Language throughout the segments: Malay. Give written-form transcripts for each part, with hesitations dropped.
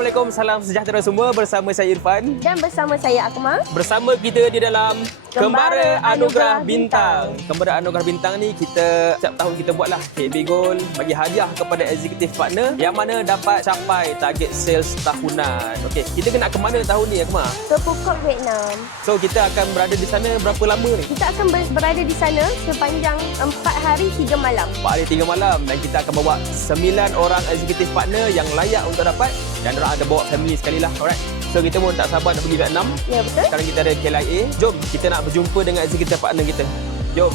Assalamualaikum, salam sejahtera semua. Bersama saya Irfan dan bersama saya Akmal. Bersama kita di dalam Kembara Anugerah Bintang. Kembara Anugerah Bintang ni kita setiap tahun kita buatlah KB Gold bagi hadiah kepada executive partner yang mana dapat capai target sales tahunan. Okey, kita nak ke mana tahun ni Akmal? Ke Phuket, Vietnam. So kita akan berada di sana berapa lama ni? Kita akan berada di sana sepanjang 4 hari 3 malam. 4 hari 3 malam dan kita akan bawa 9 orang executive partner yang layak untuk dapat dan orang ada bawa family sekali lah. Alright. So kita pun tak sabar nak pergi Vietnam. Ya, betul. Sekarang kita ada KLIA. Jom kita nak berjumpa dengan executive partner kita. Jom.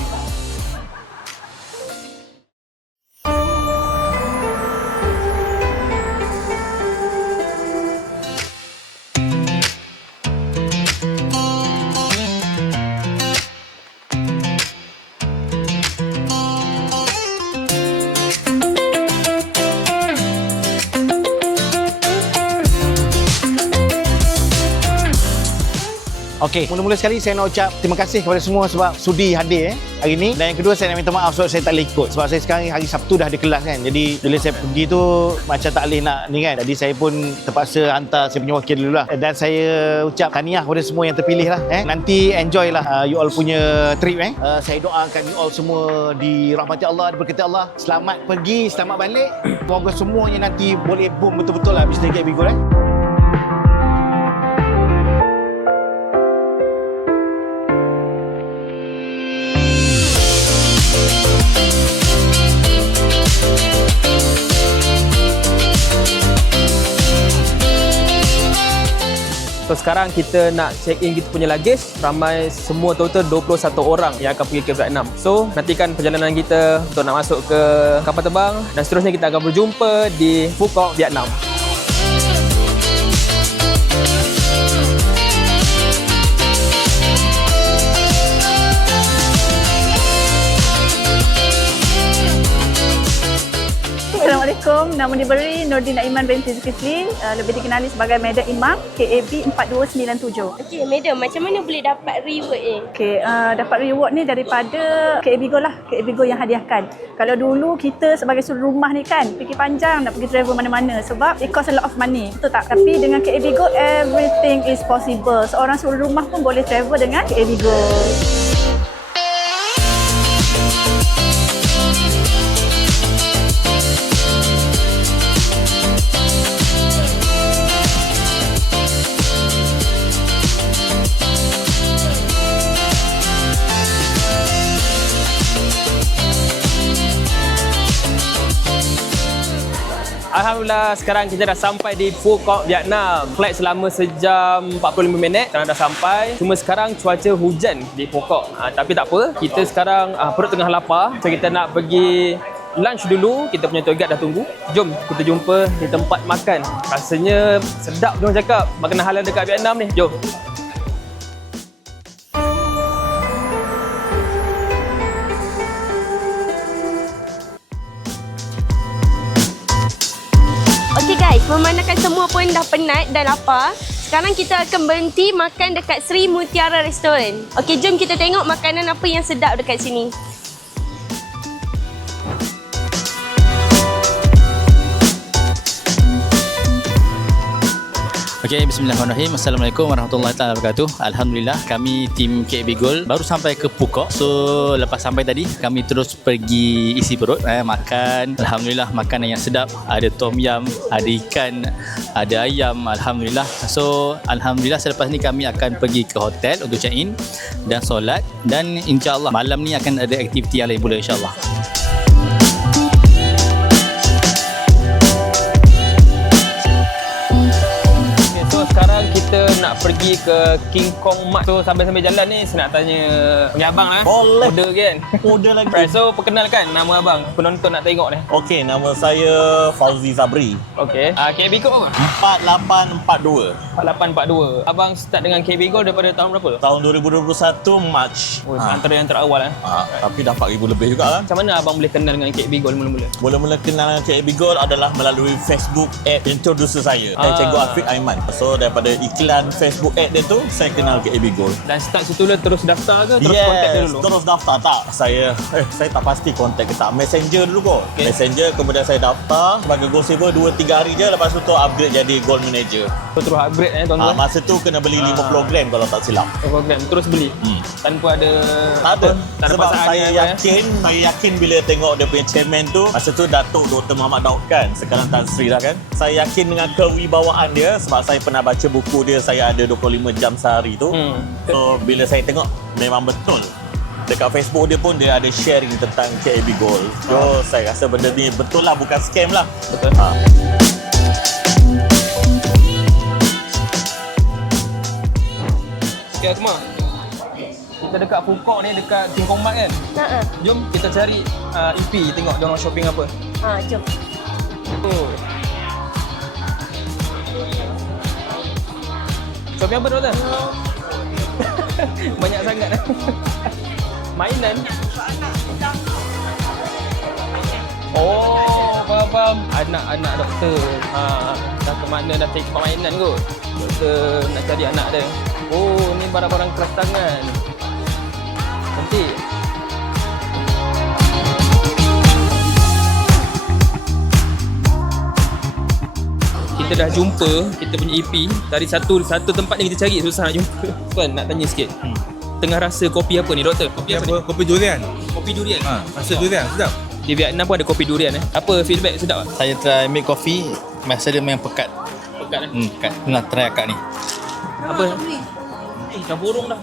Okey, mula-mula sekali saya nak ucap terima kasih kepada semua sebab sudi hadir hari ni. Dan yang kedua saya nak minta maaf sebab saya tak boleh ikut. Sebab saya sekarang hari Sabtu dah ada kelas kan. Jadi bila saya pergi tu macam tak boleh nak ni kan. Jadi saya pun terpaksa hantar saya punya wakil dululah. Dan saya ucap tahniah kepada semua yang terpilih lah. Nanti enjoy lah you all punya trip saya doakan you all semua dirahmati Allah, diberkati Allah. Selamat pergi, selamat balik. Semoga semuanya nanti boleh boom betul-betul lah bisnes KB Gold So sekarang kita nak check in kita punya luggage. Ramai semua total 21 orang yang akan pergi ke Vietnam. So nantikan perjalanan kita untuk nak masuk ke kapal terbang dan seterusnya kita akan berjumpa di Phuket, Vietnam. Assalamualaikum, nama diberi Nordin Aiman binti Zulkifli, lebih dikenali sebagai Madam Imam KAB 4297. Okey, madam, macam mana boleh dapat reward ni? Okey, dapat reward ni daripada KAB Gold lah, KAB Gold yang hadiahkan. Kalau dulu kita sebagai suri rumah ni kan, fikir panjang nak pergi travel mana-mana sebab it cost a lot of money, betul tak? Tapi dengan KAB Gold, everything is possible. Seorang suri rumah pun boleh travel dengan KAB Gold. Alhamdulillah, sekarang kita dah sampai di Phuket, Vietnam. Flight selama sejam 45 minit. Sekarang dah sampai. Cuma sekarang cuaca hujan di Phuket. Tapi tak apa. Kita sekarang perut tengah lapar. So kita nak pergi lunch dulu. Kita punya tour guide dah tunggu. Jom kita jumpa di tempat makan. Rasanya sedap dia orang cakap. Makanan halal dekat Vietnam ni. Jom. Okey guys, memandangkan semua pun dah penat dan lapar, sekarang kita akan berhenti makan dekat Sri Mutiara Restaurant. Okey, jom kita tengok makanan apa yang sedap dekat sini. Okey, bismillahirrahmanirrahim. Assalamualaikum warahmatullahi wabarakatuh. Alhamdulillah, kami tim KB Gold baru sampai ke Phuket. So, lepas sampai tadi, kami terus pergi isi perut, makan. Alhamdulillah, makanan yang sedap. Ada tom yum, ada ikan, ada ayam. Alhamdulillah. So, alhamdulillah selepas ni kami akan pergi ke hotel untuk check in dan solat. Dan insya-Allah malam ni akan ada aktiviti yang lain pula insya-Allah. Sekarang kita nak pergi ke King Kong Mart. So sambil-sambil jalan ni saya nak tanya punya abang lah. Boleh. Order kan? Order lagi. Right, so perkenalkan nama abang. Penonton nak tengok ni. Okey, nama saya Fauzi Zabri. Okey. KB Gold apa? 4842. 4842. Abang start dengan KB Gold daripada tahun berapa? Tahun 2021 Mac. Antara yang terawal lah. Tapi dah 4,000 lebih juga lah. Macam mana abang boleh kenal dengan KB Gold mula-mula? Mula-mula kenal dengan KB Gold adalah melalui Facebook introducer saya. Cikgu Afiq Aiman. So daripada iklan Facebook ad dia tu, saya kenal KB Gold. Dan start situ lah terus daftar ke? Terus contact dia dulu? Terus daftar tak. Saya tak pasti contact ke tak. Messenger dulu kot. Okay. Messenger, kemudian saya daftar sebagai Gold Silver 2-3 hari je. Lepas tu upgrade jadi Gold Manager. Terus upgrade tuan-tuan? Masa tu kena beli 50 gram kalau tak silap. Program terus beli? Tanpa ada... Tak ada. Sebab pasangan saya yakin bila tengok dia punya chairman tu, masa tu Datuk Dr. Muhammad Daud kan, sekarang Tan Sri lah kan. Saya yakin dengan kewibawaan dia sebab saya pernah baca buku dia, saya ada 25 jam sehari tu. So bila saya tengok memang betul. Dekat Facebook dia pun dia ada sharing tentang KB Gold. So saya rasa benda ni betul lah, bukan scam lah. Betul. Okay, Akmal. Kita dekat Pukok ni, dekat King Kombat kan? Jom kita cari EP, tengok dia orang shopping apa. Jom. Oh. Shopping apa doktor? Banyak sangat. Mainan. Oh, faham. Anak-anak doktor. Dah ke mana dah cari mainan kot. Doktor nak cari anak dia. Oh, ni barang-barang keras tangan. Cantik. Kita dah jumpa kita punya EP. Dari satu tempat yang kita cari susah nak jumpa. Puan nak tanya sikit. Tengah rasa kopi apa ni doktor? Kopi apa ni? Kopi durian. Kopi durian. Rasa durian sedap. Di Vietnam pun ada kopi durian Apa feedback sedap tak? Saya try make coffee, masa dia memang pekat. Pekat Pekat. Nak try akak ni. Apa? Dah borong dah.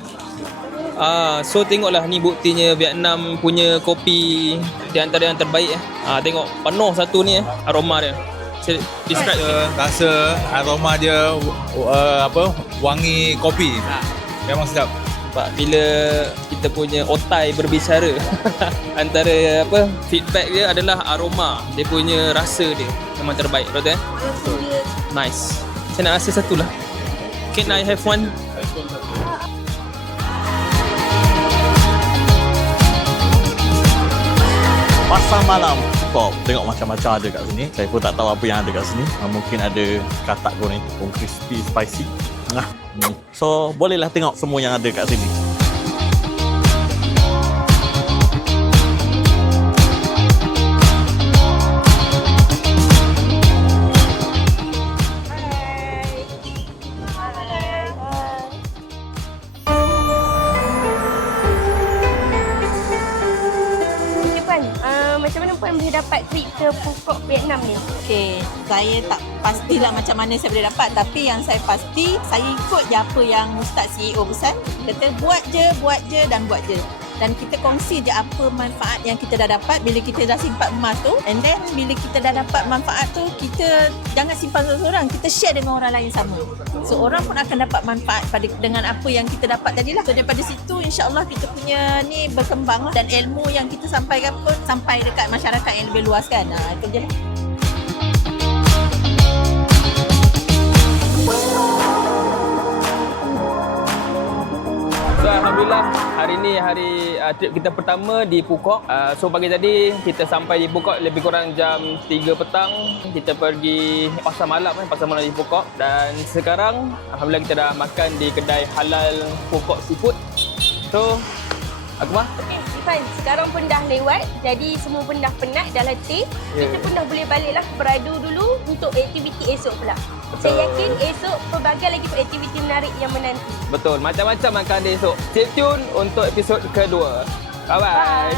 So tengoklah ni buktinya Vietnam punya kopi di antara yang terbaik tengok penuh satu ni aroma dia. Saya describe Rasa aroma dia wangi kopi. Memang sedap. Sebab bila kita punya otai berbicara antara feedback dia adalah aroma, dia punya rasa dia memang terbaik, betul Nice. Saya nak rasa satu lah. Can I have one? Pasar malam Pukok, tengok macam-macam ada kat sini. Saya pun tak tahu apa yang ada kat sini. Mungkin ada katak goreng tepung crispy, spicy. So, bolehlah tengok semua yang ada kat sini. Macam mana Puan boleh dapat trip ke Pukok Vietnam ni? Okey, saya tak pastilah macam mana saya boleh dapat, tapi yang saya pasti saya ikut je apa yang Ustaz CEO pesan. Kata buat je dan buat je. Dan kita kongsi je apa manfaat yang kita dah dapat bila kita dah simpan emas tu. And then bila kita dah dapat manfaat tu, kita jangan simpan seorang-seorang, kita share dengan orang lain sama. So orang pun akan dapat manfaat dengan apa yang kita dapat tadilah. So daripada situ insya-Allah kita punya ni berkembang dan ilmu yang kita sampaikan pun sampai dekat masyarakat yang lebih luas kan. Itu je lah. So Alhamdulillah hari ni hari trip kita pertama di Pukok. So pagi tadi kita sampai di Pukok lebih kurang jam 3 petang. Kita pergi pasar malam di Pukok. Dan sekarang Alhamdulillah kita dah makan di kedai halal Pukok Seafood. So Akmal? Okey, Ifan, sekarang pun dah lewat. Jadi semua pun dah penat, dah letih. Kita pun dah boleh baliklah beradu dulu untuk aktiviti esok pula. Saya yakin esok pelbagai lagi aktiviti menarik yang menanti. Betul, macam-macam akan ada esok. Stay tune untuk episod kedua. Bye-bye. Bye.